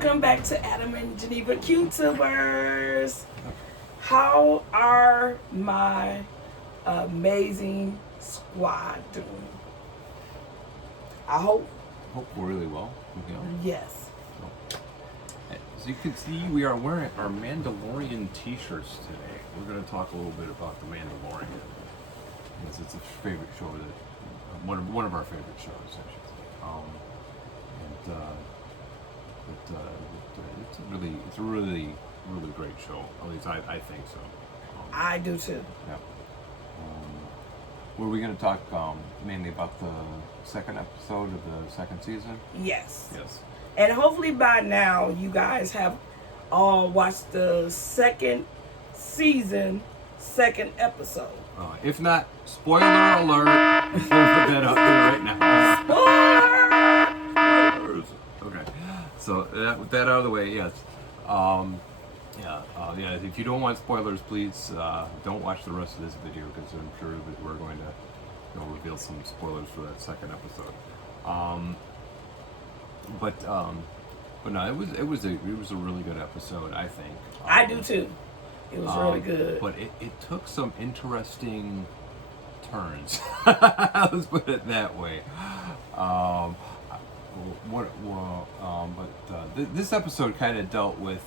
Welcome back to Adam and Geneva QTubers. How are my amazing squad doing? I hope really well. You know. Yes. So, as you can see, we are wearing our Mandalorian t-shirts today. We're going to talk a little bit about the Mandalorian, because it's a favorite show that one of our favorite shows, I should say. It's a really great show. At least I think so. I do too. Yeah. Were we going to talk mainly about the second episode of the second season? Yes. Yes. And hopefully by now you guys have all watched the second season, second episth. If not, spoiler alert. We'll put that out there right now. Spoilers! Okay. So with that out of the way, yes. If you don't want spoilers, please don't watch the rest of this video, because I'm sure that we're going to reveal some spoilers for that second episode. But no, it was a really good episode, I think. I do too. It was really good. But it took some interesting turns. Let's put it that way. This episode kind of dealt with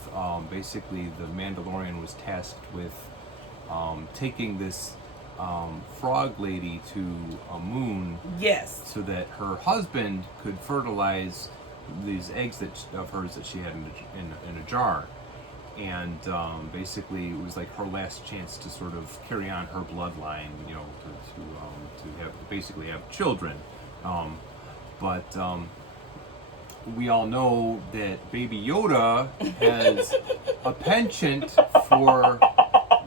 basically the Mandalorian was tasked with taking this frog lady to a moon. Yes. So that her husband could fertilize these eggs of hers that she had in a jar. And basically, it was like her last chance to sort of carry on her bloodline, to have children. But we all know that Baby Yoda has a penchant for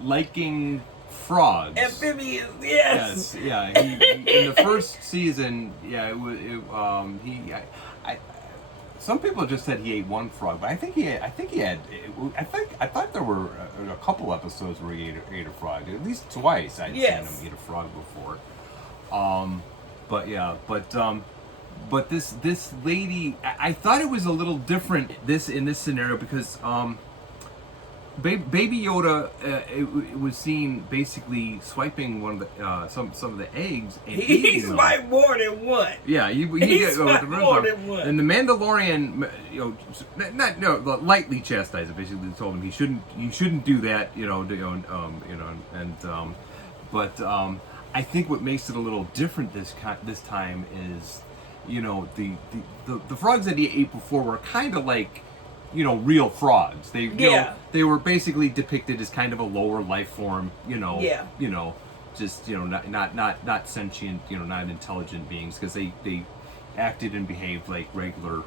liking frogs. Amphibians, yes. Yeah. He in the first season, some people just said he ate one frog, but I thought there were a couple episodes where he ate a frog. At least twice I'd seen him eat a frog before. But this lady, I thought it was a little different in this scenario, because Baby Yoda it was seen basically swiping one of the some of the eggs and he swiped more than one. Yeah, he swiped more than one. And the Mandalorian, lightly chastised him. Basically, told him he shouldn't do that. But I think what makes it a little different this time is, the frogs that he ate before were kind of like, real frogs. They were basically depicted as kind of a lower life form, just not sentient, not intelligent beings, because they acted and behaved like regular,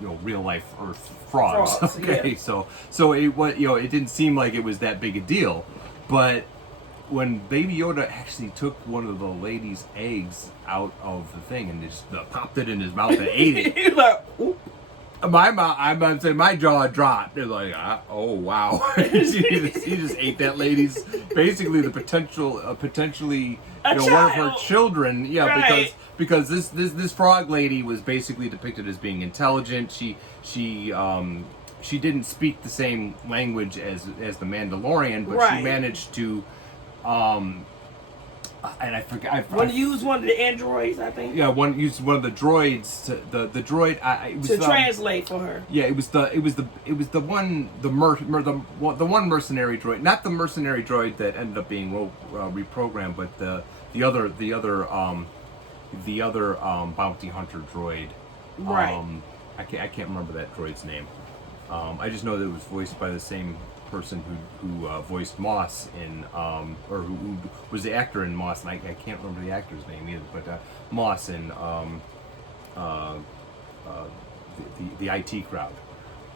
real life Earth frogs. Okay, yeah. So it didn't seem like it was that big a deal, but when Baby Yoda actually took one of the lady's eggs out of the thing and just popped it in his mouth and ate it, he's like, oop. My jaw dropped. They're like, oh wow! he just ate that lady's, basically the potentially one of her children. Yeah, right. because this frog lady was basically depicted as being intelligent. She didn't speak the same language as the Mandalorian, but right. She managed to. And I forgot. Use one of the androids, I think. Yeah, used one of the droids the droid. It was, to translate for her. Yeah, it was the one mercenary droid, not the mercenary droid that ended up being reprogrammed, but the other bounty hunter droid. Right. I can't remember that droid's name. I just know that it was voiced by the same person who voiced Moss in or who was the actor in Moss, and I can't remember the actor's name either, but Moss in the IT Crowd.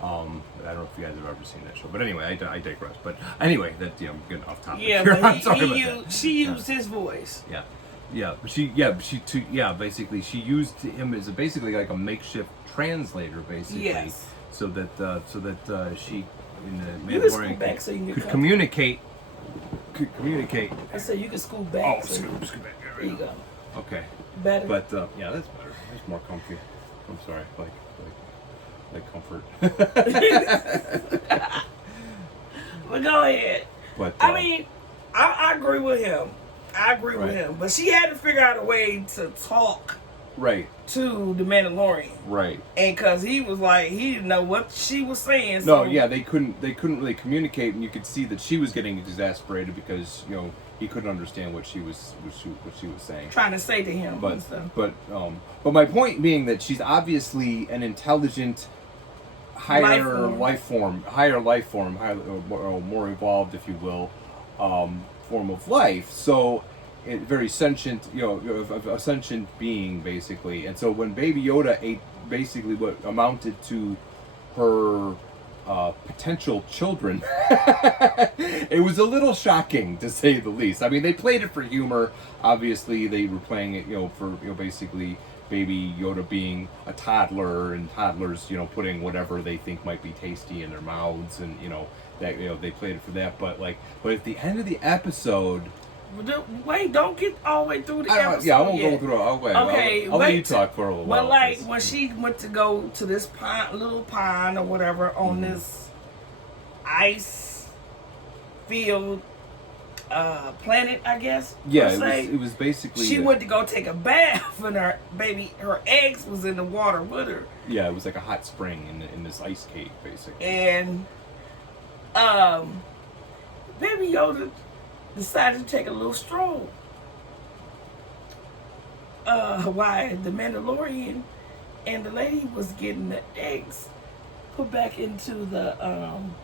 I don't know if you guys have ever seen that show, but anyway, I digress. But anyway, I'm getting off topic. Yeah, here. but she used his voice. Yeah. Basically she used him as basically like a makeshift translator, basically. Yes. So that she. In the you can scoot back so you could communicate. I said you can scoot back. Oh, scoot back. There you go. Okay. Better. But yeah, that's better. It's more comfy. I'm sorry. like comfort. But go ahead. But I mean, I agree with him. I agree with Right. him. But she had to figure out a way to talk right, to the Mandalorian. right. And because he was like, he didn't know what she was saying. No, So yeah, they couldn't really communicate, and you could see that she was getting exasperated because he couldn't understand what she was saying. trying to say to him But and stuff. but my point being that she's obviously an intelligent, higher life form, higher, or more evolved, if you will, form of life. So, very sentient, a sentient being basically. And so when Baby Yoda ate basically what amounted to her potential children, it was a little shocking to say the least. I mean, they played it for humor. Obviously, they were playing it, for basically Baby Yoda being a toddler and toddlers, putting whatever they think might be tasty in their mouths, and that they played it for that. But at the end of the episode. Wait, don't get all the way through the episode. Yeah, I won't yet. go through. Okay, I'll let you talk for a little while. But like when she went to go to this little pond or whatever on this ice field planet, I guess. Yeah, it was basically. She went to go take a bath, and her eggs was in the water with her. Yeah, it was like a hot spring in this ice cave, basically. And Baby Yoda decided to take a little stroll. Why the Mandalorian and the lady was getting the eggs put back into the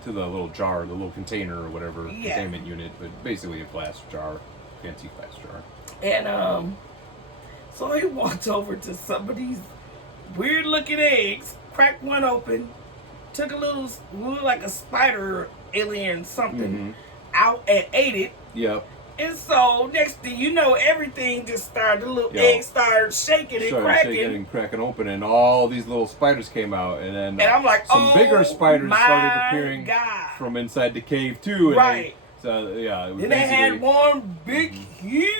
to the little jar, the little container or whatever, Yeah. containment unit, but basically a glass jar, fancy glass jar. And so he walked over to some of these weird looking eggs, cracked one open, took a little like a spider alien something out and ate it. Yep. And so next thing you know, everything just started, the little egg started shaking and cracking open, and all these little spiders came out, and then and I'm like, some bigger spiders started my appearing God. from inside the cave too. And Right. So yeah, it was Then they basically- had one big, huge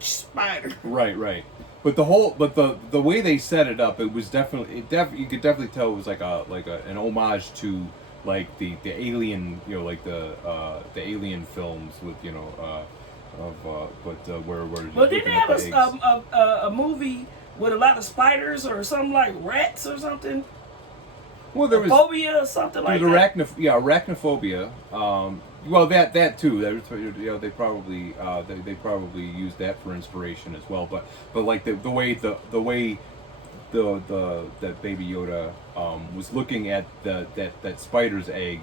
spider. Right. But the way they set it up, it was definitely you could definitely tell it was like an homage to like the Alien, like the Alien films with where Well, didn't they have a movie with a lot of spiders or something like rats or something? Well, there was phobia or something like that. Arachnophobia. Well, that too. They probably used that for inspiration as well. But like the way that Baby Yoda was looking at that spider's egg.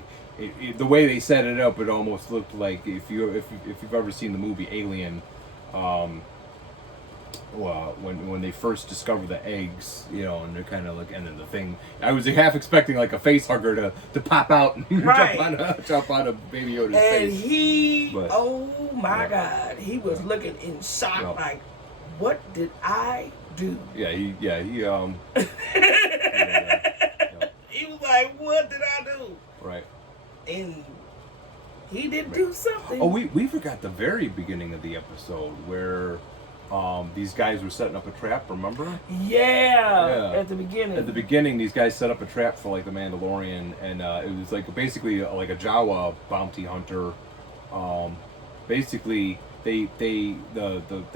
The way they set it up, it almost looked like if you've ever seen the movie Alien, when they first discover the eggs, and they're kind of like, and then the thing, I was half expecting like a face hugger to pop out and jump on a Baby Yoda's face. And oh my God, he was looking in shock, like, what did I do? He He was like, what did I do? Right. And he did do something. Oh, we forgot the very beginning of the episode where these guys were setting up a trap, remember? Yeah, at the beginning. At the beginning, these guys set up a trap for like the Mandalorian, and it was like basically like a Jawa bounty hunter. Basically, they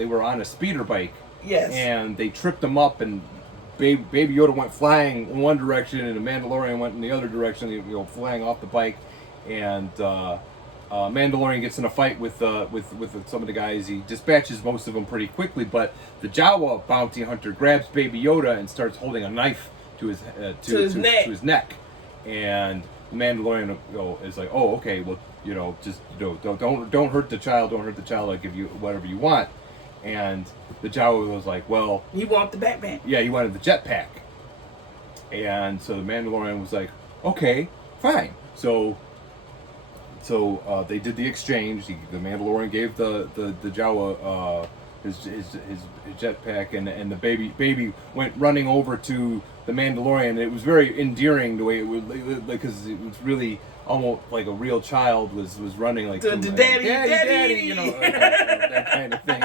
were on a speeder bike. Yes. And they tripped them up, and Baby Yoda went flying in one direction, and the Mandalorian went in the other direction, flying off the bike, and Mandalorian gets in a fight with some of the guys. He dispatches most of them pretty quickly, but the Jawa bounty hunter grabs Baby Yoda and starts holding a knife to his neck, and the Mandalorian is like, oh, okay, well, just don't hurt the child, I'll give you whatever you want. And the Jawa was like, well... He wanted the backpack. Yeah, he wanted the jetpack. And so the Mandalorian was like, okay, fine. So they did the exchange. The Mandalorian gave the Jawa his jetpack, and the baby went running over to the Mandalorian. And it was very endearing the way it would, because it was really almost like a real child was running like daddy, that kind of thing.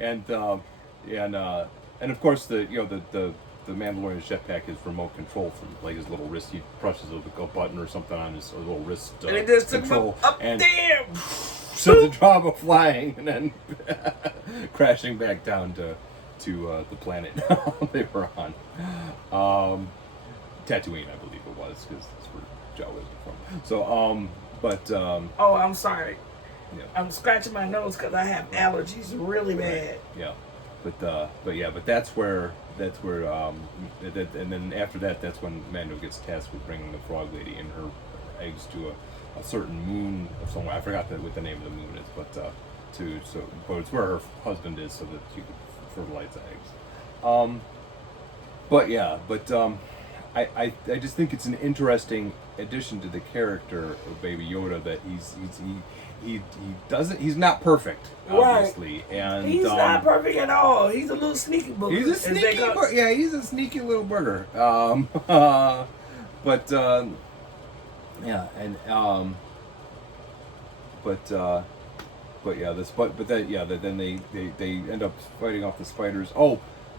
And of course the the Mandalorian's jetpack is remote control from like his little wrist. He presses a button or something on his little wrist and it just control took up and there. sends a drama flying and then crashing back down to the planet they were on. Tatooine, I believe it was, because that's where Jawa is from. So, Oh, I'm sorry. yeah. I'm scratching my nose because I have allergies really bad. Yeah, but that's where and then after that, that's when Mando gets tasked with bringing the Frog Lady and her eggs to a certain moon of somewhere. I forgot what the name of the moon is, but but it's where her husband is, so that she could fertilize the eggs. I just think it's an interesting addition to the character of Baby Yoda that he's not perfect, obviously, right. and he's not perfect at all. He's a little sneaky booger. He's a sneaky, he's a sneaky little booger. Then they end up fighting off the spiders. Oh,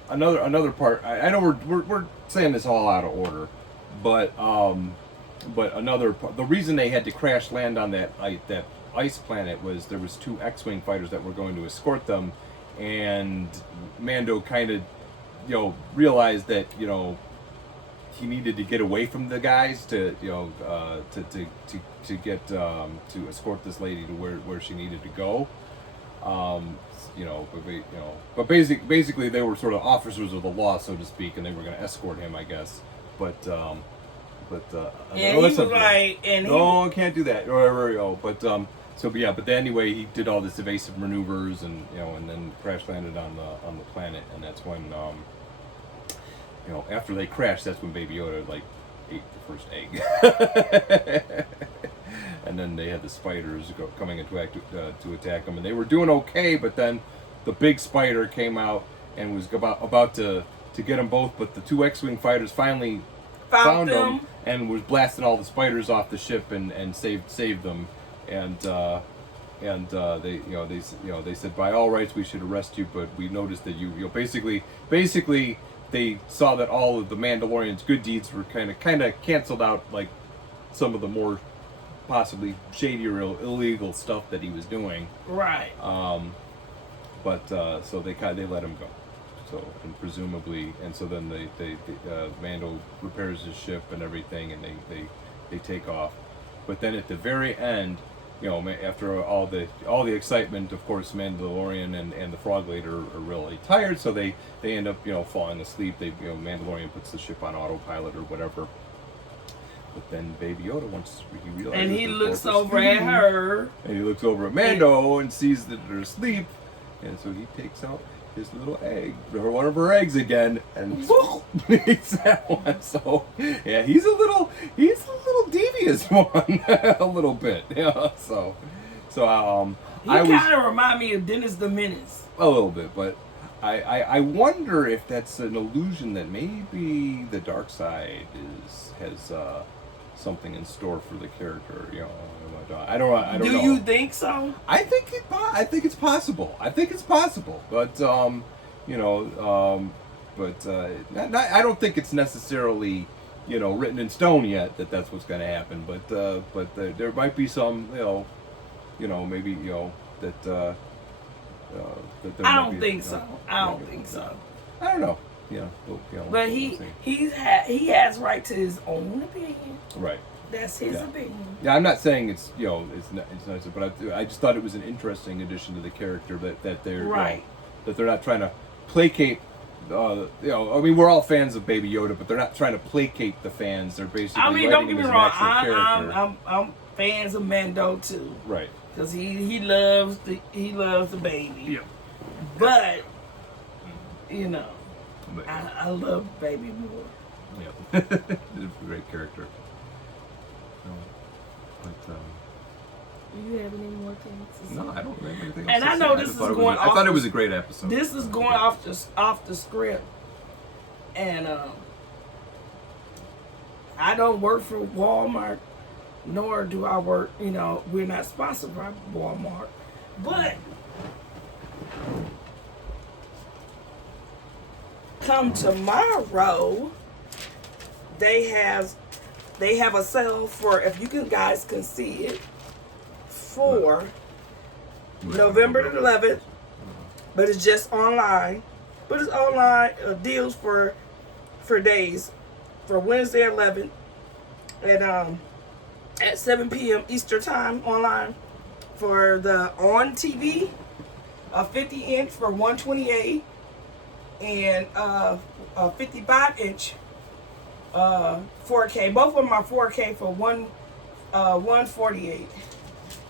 another part. I know we're saying this all out of order, but another part, the reason they had to crash land on that ice planet was there was 2 X-wing fighters that were going to escort them, and Mando kind of realized that he needed to get away from the guys to get to escort this lady to where she needed to go. But basically they were sort of officers of the law, so to speak, and they were going to escort him, I guess. But he was like, I can't do that. But anyway, he did all this evasive maneuvers, and then crash landed on the planet, and that's when after they crashed, that's when Baby Yoda ate the first egg. And then they had the spiders coming to attack them, and they were doing okay. But then the big spider came out and was about to get them both. But the 2 X-wing fighters finally found them and was blasting all the spiders off the ship and saved them. And they said, by all rights we should arrest you, but we noticed that you basically they saw that all of the Mandalorian's good deeds were kind of canceled out, like some of the more possibly shady or illegal stuff that he was doing. Right. So they let him go. So, and presumably, and so then they Mando repairs his ship and everything, and they take off. But then at the very end, after all the excitement, of course, Mandalorian and the Frog Lady are really tired, so they end up falling asleep. Mandalorian puts the ship on autopilot or whatever. But then Baby Yoda, once he realizes, and he looks over at her, and he looks over at Mando and sees that they're asleep, and so he takes out his little egg, or one of her eggs again, and eats that one. So yeah, he's a little devious one, a little bit. Yeah. So he kind of remind me of Dennis the Menace a little bit, but I wonder if that's an illusion that maybe the dark side has something in store for the character. I don't know. Do you think so? I think it's possible. But I don't think it's necessarily written in stone yet that that's what's going to happen. But there might be some maybe that. That there I might don't be, think so. I don't think so. I don't know. But he has right to his own opinion. Right. That's his opinion. Yeah, I'm not sayaying it's nice, but I just thought it was an interesting addition to the character that they're right. That they're not trying to placate. I mean, we're all fans of Baby Yoda, but they're not trying to placate the fans. They're basically. I mean, don't get me wrong. I'm fans of Mando too. Right. Because he loves the baby. Yeah. But I love Baby more. Yeah. He's a great character. Do you have any more things to say? No, I don't have anything else and to I know say. this is going off. I thought it was a great episode. This is going off the script. And I don't work for Walmart, nor do I work, we're not sponsored by Walmart. But come tomorrow, they have a sale for, if you guys can see it, for November the 11th, but it's just online. But it's online deals for days, for Wednesday 11th, and at 7 p.m. Eastern time online for the on TV, a 50-inch for $128, and a 55-inch 4K. Both of them are 4K for $148.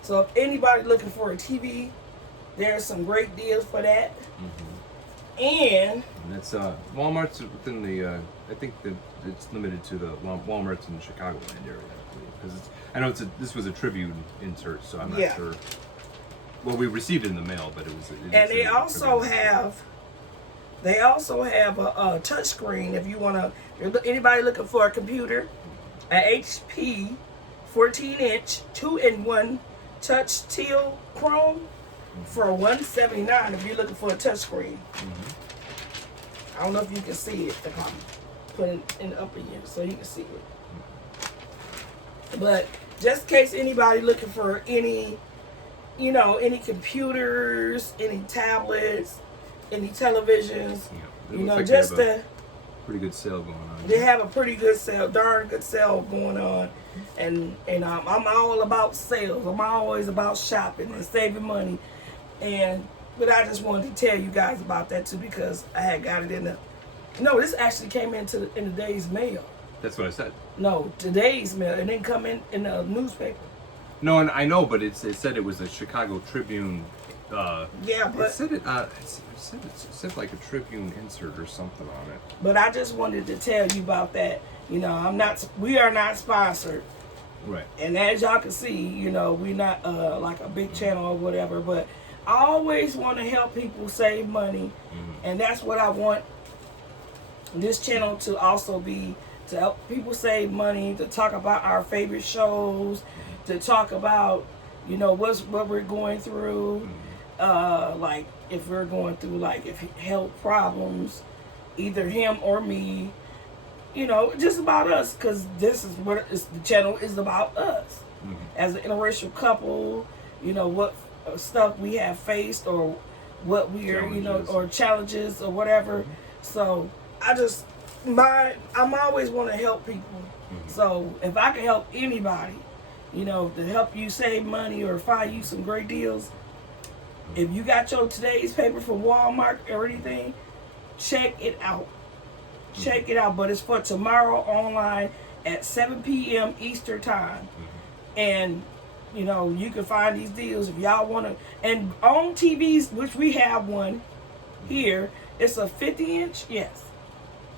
So if anybody looking for a TV, there's some great deals for that. And that's Walmart's within the. I think that it's limited to the Walmart's in the Chicagoland area, I believe, because I know this was a Tribune insert, so I'm not sure. Well, we received it in the mail, but it was. And they also have a touch screen if you want to. Anybody looking for a computer, an HP 14-inch 2-in-1 touch teal chrome for $179 if you're looking for a touch screen. I don't know if you can see it. If I'm putting it in the upper end so you can see it. But just in case anybody looking for any computers, any tablets, any televisions, just a pretty good sale going on. They have a pretty good sale, darn good sale going on, and I'm all about sales. I'm always about shopping and saving money, but I just wanted to tell you guys about that too because I had got it in the. No, this actually came in the day's mail. That's what I said. No, today's mail. It didn't come in the newspaper. No, and I know, but it said it was a Chicago Tribune. Yeah, but it said like a Tribune insert or something on it. But I just wanted to tell you about that. We are not sponsored. Right. And as y'all can see, we're not like a big channel or whatever, but I always want to help people save money, and that's what I want this channel to also be, to help people save money, to talk about our favorite shows, to talk about, what we're going through, like if we're going through if health problems, either him or me, just about us, because this is what the channel is about us as an interracial couple, what stuff we have faced or what we are, or challenges or whatever. So I'm always want to help people. So if I can help anybody, to help you save money or find you some great deals, if you got your today's paper from Walmart or anything, check it out. Check it out. But it's for tomorrow online at 7 p.m. Eastern time. And you can find these deals if y'all want to. And on TVs, which we have one here, it's a 50-inch, yes.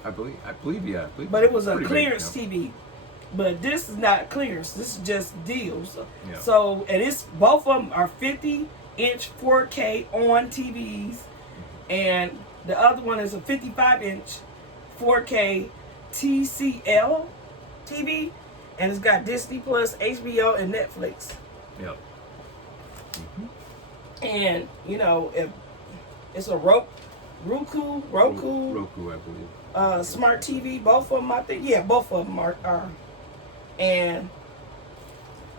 I believe, yeah. But it was a clearance TV. But this is not clearance. This is just deals. Yeah. So, and both of them are 50-inch 4K on TVs. And the other one is a 55-inch 4K TCL TV. And it's got Disney Plus, HBO, and Netflix. Yep. And, if it's a Roku, I believe. Smart TV, both of them, I think. Yeah, both of them are. And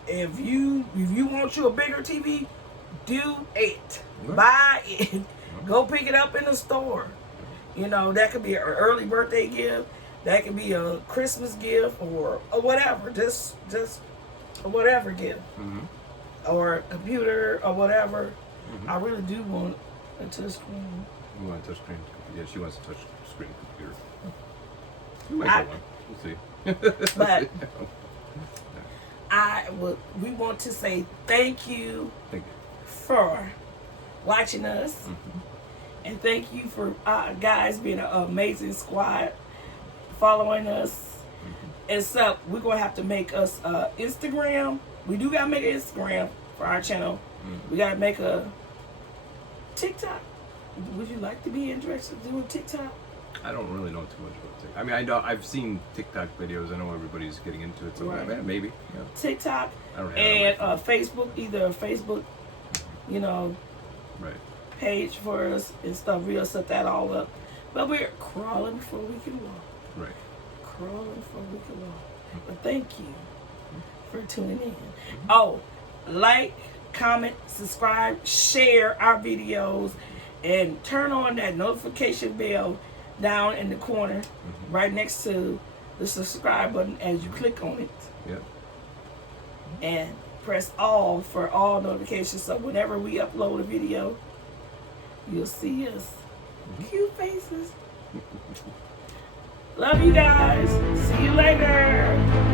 if you want you a bigger TV, do it. Right. Buy it. Go pick it up in the store. That could be an early birthday gift. That could be a Christmas gift or whatever. Just a whatever gift. Or a computer or whatever. I really do want a touch screen. You want a touch screen? Yeah, she wants a touch screen computer. You might get one. We'll see. But we want to say thank you for watching us. And thank you for guys being an amazing squad following us. And so we're going to have to make us Instagram. We do got to make an Instagram for our channel. We got to make a TikTok. Would you like to be interested in doing TikTok? I don't really know too much about TikTok. I mean, I've seen TikTok videos. I know everybody's getting into it, so maybe. Yeah. TikTok and Facebook, either a Facebook, right, page for us and stuff. We'll set that all up. But we're crawling before we can walk. Right. Crawling before we can walk. But thank you for tuning in. Oh, like, comment, subscribe, share our videos, and turn on that notification bell down in the corner, right next to the subscribe button as you click on it. Yep. And press all for all notifications, so whenever we upload a video, you'll see us. Cute faces. Love you guys. See you later.